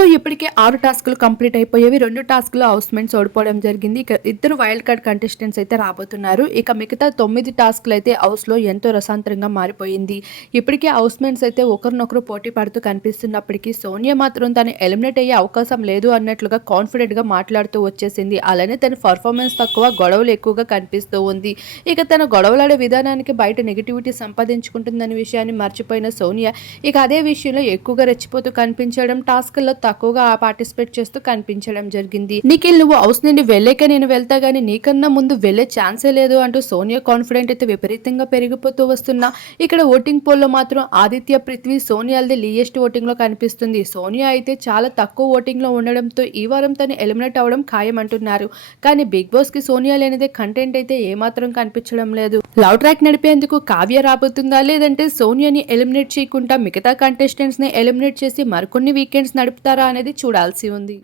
లో ఇప్పటికే ఆరు టాస్కులు కంప్లీట్ అయిపోయేవి. రెండు టాస్క్లు హౌస్మెంట్స్ ఓడిపోవడం జరిగింది. ఇక ఇద్దరు వైల్డ్ కార్డ్ కంటెస్టెంట్స్ అయితే రాబోతున్నారు. ఇక మిగతా తొమ్మిది టాస్క్లు అయితే హౌస్లో ఎంతో రసాంతరంగా మారిపోయింది. ఇప్పటికే హౌస్మెంట్స్ అయితే ఒకరినొకరు పోటీ పడుతూ కనిపిస్తున్నప్పటికీ సోనియా మాత్రం తను ఎలిమినేట్ అయ్యే అవకాశం లేదు అన్నట్లుగా కాన్ఫిడెంట్గా మాట్లాడుతూ వచ్చేసింది. అలానే తన పర్ఫార్మెన్స్ తక్కువ గొడవలు ఎక్కువగా కనిపిస్తూ ఉంది. ఇక తన గొడవలాడే విధానానికి బయట నెగిటివిటీ సంపాదించుకుంటుందనే విషయాన్ని మర్చిపోయిన సోనియా ఇక అదే విషయంలో ఎక్కువగా రెచ్చిపోతూ కనిపించడం టాస్క్లో తక్కువగా పార్టిసిపేట్ చేస్తూ కనిపించడం జరిగింది. నిఖిల్ నువ్వు హౌస్ నుండి వెళ్ళాక నేను వెళ్తా గానీ నీకన్నా ముందు వెళ్ళే ఛాన్సే లేదు అంటూ సోనియా కాన్ఫిడెంట్ అయితే విపరీతంగా పెరిగిపోతూ వస్తున్నా. ఇక్కడ ఓటింగ్ పోల్లో మాత్రం ఆదిత్య పృథ్వీ సోనియాలది లీయెస్ట్ ఓటింగ్లో కనిపిస్తుంది. సోనియా అయితే చాలా తక్కువ ఓటింగ్లో ఉండడంతో ఈ వారం తను ఎలిమినేట్ అవ్వడం ఖాయం అంటున్నారు కానీ బిగ్ బాస్కి సోనియా లేనిదే కంటెంట్ అయితే ఏమాత్రం కనిపించడం లేదు. లవ్ ట్రాక్ నడిపేందుకు కావ్య రాబోతుందా లేదంటే సోనియాని ఎలిమినేట్ చేయకుండా మిగతా కంటెస్టెంట్స్ని ఎలిమినేట్ చేసి మరికొన్ని వీకెండ్స్ నడుపుతా అనేది చూడాల్సి ఉంది.